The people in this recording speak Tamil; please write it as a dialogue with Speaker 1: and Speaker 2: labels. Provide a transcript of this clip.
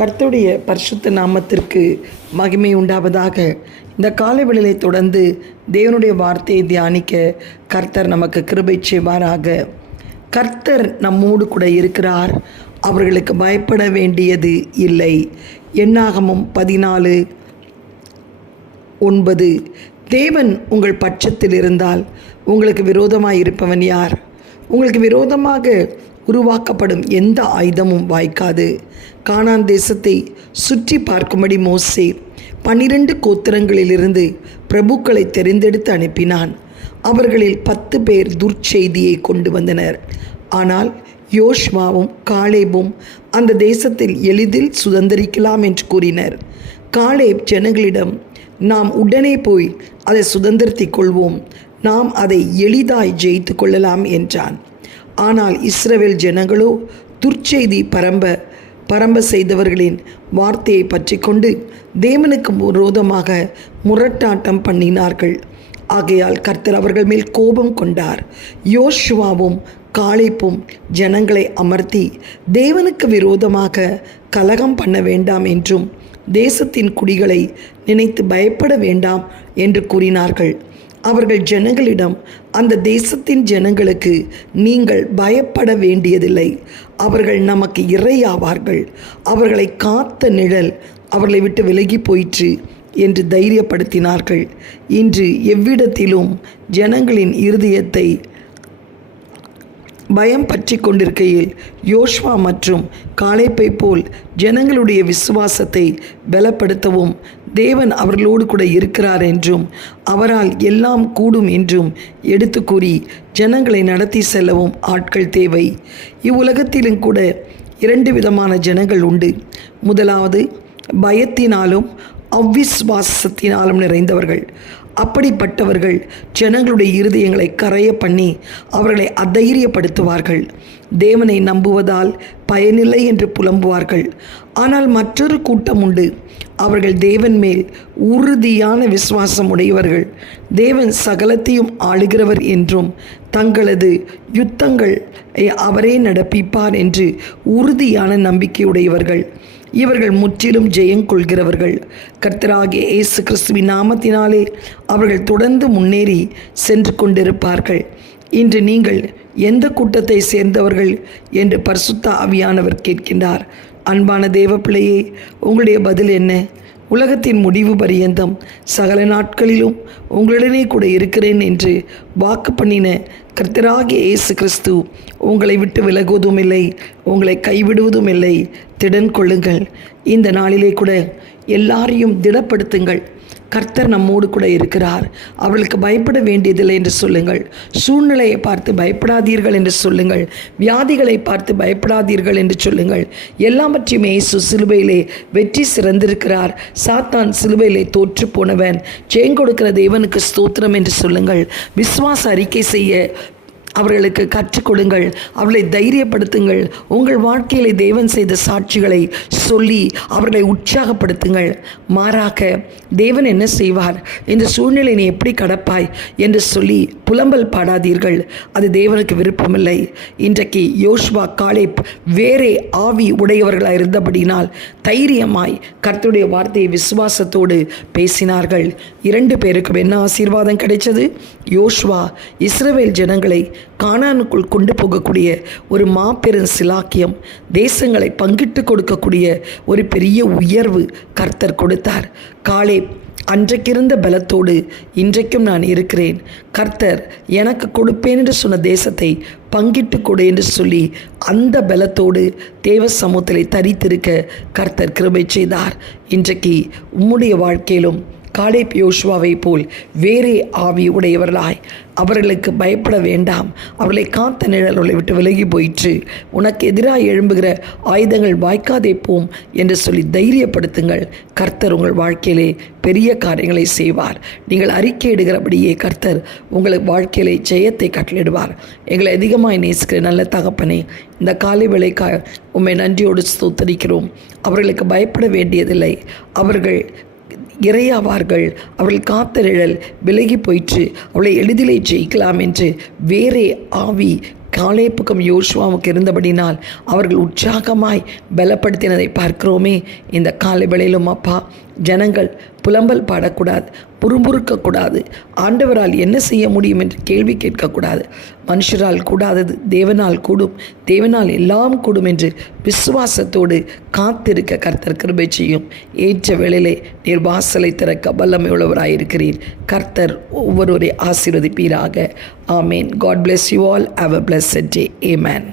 Speaker 1: கர்த்தருடைய பரிசுத்த நாமத்திற்கு மகிமை உண்டாவதாக. இந்த காலை வேளையிலே தொடர்ந்து தேவனுடைய வார்த்தையை தியானிக்க கர்த்தர் நமக்கு கிருபை செய்வாராக. கர்த்தர் நம்மோடு கூட இருக்கிறார். அவர்களுக்கு பயப்பட வேண்டியது இல்லை. எண்ணாகமும் பதினாலு ஒன்பது. தேவன் உங்கள் பட்சத்தில் இருந்தால் உங்களுக்கு விரோதமாக இருப்பவன் யார்? உங்களுக்கு விரோதமாக உருவாக்கப்படும் எந்த ஆயுதமும் வாய்க்காது. கானான் தேசத்தை சுற்றி பார்க்கும்படி மோசே பன்னிரண்டு கோத்திரங்களிலிருந்து பிரபுக்களை தெரிந்தெடுத்து அனுப்பினான். அவர்களில் பத்து பேர் துர்ச்செய்தியை கொண்டு வந்தனர். ஆனால் யோஷ்மாவும் காலேபும் அந்த தேசத்தில் எளிதில் சுதந்திரிக்கலாம் என்று கூறினர். காலேப் ஜனங்களிடம் நாம் உடனே போய் அதை சுதந்திரத்திக் கொள்வோம். நாம் அதை எளிதாய் ஜெயித்து கொள்ளலாம் என்றான். ஆனால் இஸ்ரவேல் ஜனங்களோ துர்ச்செய்தி பரம்ப பரம்ப செய்தவர்களின் வார்த்தையை பற்றி கொண்டு தேவனுக்கு விரோதமாக முரட்டாட்டம் பண்ணினார்கள். ஆகையால் கர்த்தர் அவர்கள் மேல் கோபம் கொண்டார். யோஷுவாவும் காளைப்பும் ஜனங்களை அமர்த்தி தேவனுக்கு விரோதமாக கலகம் பண்ண வேண்டாம் என்றும் தேசத்தின் குடிகளை நினைத்து பயப்பட வேண்டாம் என்று கூறினார்கள். அவர்கள் ஜனங்களிடம் அந்த தேசத்தின் ஜனங்களுக்கு நீங்கள் பயப்பட வேண்டியதில்லை. அவர்கள் நமக்கு இறையாவார்கள் அவர்களை காத்த நிழல் அவர்களை விட்டு விலகி போயிற்று என்று தைரியப்படுத்தினார்கள். இன்று எவ்விடத்திலும் ஜனங்களின் இருதயத்தை பயம் பற்றி கொண்டிருக்கையில் யோஷ்வா மற்றும் காளைப்பை போல் ஜனங்களுடைய விசுவாசத்தை பலப்படுத்தவும் தேவன் அவர்களோடு கூட இருக்கிறார் என்றும் அவரால் எல்லாம் கூடும் என்றும் எடுத்து கூறி ஜனங்களை நடத்தி செல்லவும் ஆட்கள் தேவை. இவ்வுலகத்திலும் கூட இரண்டு விதமான ஜனங்கள் உண்டு. முதலாவது பயத்தினாலும் அவ்விஸ்வாசத்தினாலும் நிறைந்தவர்கள். அப்படிப்பட்டவர்கள் ஜனங்களுடைய இருதயங்களை கரைய பண்ணி அவர்களை அதைரியப்படுத்துவார்கள். தேவனை நம்புவதால் பயனில்லை என்று புலம்புவார்கள். ஆனால் மற்றொரு கூட்டம் உண்டு. அவர்கள் தேவன் மேல் உறுதியான விசுவாசம் உடையவர்கள். தேவன் சகலத்தையும் ஆளுகிறவர் என்றும் தங்களது யுத்தங்கள் அவரே நடப்பிப்பார் என்று உறுதியான நம்பிக்கையுடையவர்கள். இவர்கள் முற்றிலும் ஜெயம் கொள்கிறவர்கள். கர்த்தராகிய இயேசு கிறிஸ்துவின் நாமத்தினாலே அவர்கள் தொடர்ந்து முன்னேறி சென்று கொண்டிருப்பார்கள். இன்று நீங்கள் எந்த கூட்டத்தை சேர்ந்தவர்கள் என்று பரிசுத்த ஆவியானவர் கேட்கின்றார். அன்பான தேவ பிள்ளையே உங்களுடைய பதில் என்ன? உலகத்தின் முடிவு பரியந்தம். சகல நாட்களிலும் உங்களுடனே கூட இருக்கிறேன் என்று வாக்கு பண்ணின கர்த்தராகிய இயேசு கிறிஸ்து உங்களை விட்டு விலகுவதும் இல்லை உங்களை கைவிடுவதும் இல்லை திடன் கொள்ளுங்கள். இந்த நாளிலே கூட எல்லாரையும் திடப்படுத்துங்கள். கர்த்தர் நம்மோடு கூட இருக்கிறார். அவளுக்கு பயப்பட வேண்டியதில்லை என்று சொல்லுங்கள். சூழ்நிலையை பார்த்து பயப்படாதீர்கள் என்று சொல்லுங்கள். வியாதிகளை பார்த்து பயப்படாதீர்கள் என்று சொல்லுங்கள். எல்லாவற்றையுமே இயேசு சிலுவையிலே வெற்றி சிறந்திருக்கிறார். சாத்தான் சிலுவையிலே தோற்று போனவன். கொடுக்கிற தேவனுக்கு ஸ்தோத்திரம் என்று சொல்லுங்கள். விசுவாச அறிக்கை செய்ய அவர்களுக்கு கற்றுக் கொடுங்கள். அவர்களை தைரியப்படுத்துங்கள். உங்கள் வாழ்க்கையிலே தேவன் செய்த சாட்சிகளை சொல்லி அவர்களை உற்சாகப்படுத்துங்கள். மாறாக தேவன் என்ன செய்வார்? இந்த சூழ்நிலை நீ எப்படி கடப்பாய்? என்று சொல்லி புலம்பல் பாடாதீர்கள். அது தேவனுக்கு விருப்பமில்லை. இன்றைக்கு யோஷ்வா காலேப் வேறே ஆவி உடையவர்களாக இருந்தபடினால் தைரியமாய் கர்த்தருடைய வார்த்தையை விசுவாசத்தோடு பேசினார்கள். இரண்டு பேருக்கும் என்ன ஆசீர்வாதம் கிடைச்சது? யோஷ்வா இஸ்ரவேல் ஜனங்களை கானானுக்குள் கொண்டு போகக்கூடிய ஒரு மாபெரும் சிலாக்கியம் தேசங்களை பங்கிட்டு கொடுக்கக்கூடிய ஒரு பெரிய உயர்வு கர்த்தர் கொடுத்தார். காலே அன்றைக்கிருந்த பலத்தோடு இன்றைக்கும் நான் இருக்கிறேன். கர்த்தர் எனக்கு கொடுப்பேன் என்று சொன்ன தேசத்தை பங்கிட்டு கொடு என்று சொல்லி அந்த பலத்தோடு தேவ சமூகத்திலே தரித்திருக்க கர்த்தர் கிருபை செய்தார். இன்றைக்கு உம்முடைய வாழ்க்கையிலும் காலேப் யோசுவாவை போல் வேறே ஆவி உடையவர்களாய். அவர்களுக்கு பயப்பட வேண்டாம். அவர்களை காத்த நிழல்களை விட்டு விலகி போயிற்று. உனக்கு எதிராக எழும்புகிற ஆயுதங்கள் வாய்க்காதே போம் என்று சொல்லி தைரியப்படுத்துங்கள். கர்த்தர் உங்கள் வாழ்க்கையிலே பெரிய காரியங்களை செய்வார். நீங்கள் அறிக்கையிடுகிறபடியே கர்த்தர் உங்களுக்கு வாழ்க்கையிலே ஜெயத்தை கட்டளிடுவார் எங்களை அதிகமாக நேசிக்கிற நல்ல தகப்பனே இந்த காலை வேலைக்காக உண்மை நன்றியோடு ஸ்தோத்தரிக்கிறோம். அவர்களுக்கு பயப்பட வேண்டியதில்லை. அவர்கள் இறையாவார்கள். அவர்கள் காத்தரிழல் விலகி போயிற்று. அவளை எளிதிலே ஜெயிக்கலாம் என்று வேறே ஆவி காலேப்புக்கும் யோசுவாவுக்கு இருந்தபடினால் அவர்கள் உற்சாகமாய் பலப்படுத்தினதை பார்க்கிறோமே. இந்த காலை வேளையிலும் அப்பா ஜனங்கள் புலம்பல் பாடக்கூடாது புறம்புறுக்கக்கூடாது. ஆண்டவரால் என்ன செய்ய முடியும் என்று கேள்வி கேட்கக்கூடாது. மனுஷரால் கூடாதது தேவனால் கூடும். தேவனால் எல்லாம் கூடும் என்று விசுவாசத்தோடு காத்திருக்க கர்த்தர் கிருபை செய்யும். ஏற்ற வேளையிலே நீர் வாசலை திறக்க வல்லமை உள்ளவராயிருக்கிறீர் கர்த்தர் ஒவ்வொருவரை ஆசீர்வதிப்பீராக. ஆமேன். காட் பிளெஸ் யூ ஆல் அவர் அ blessed டே ஏமேன்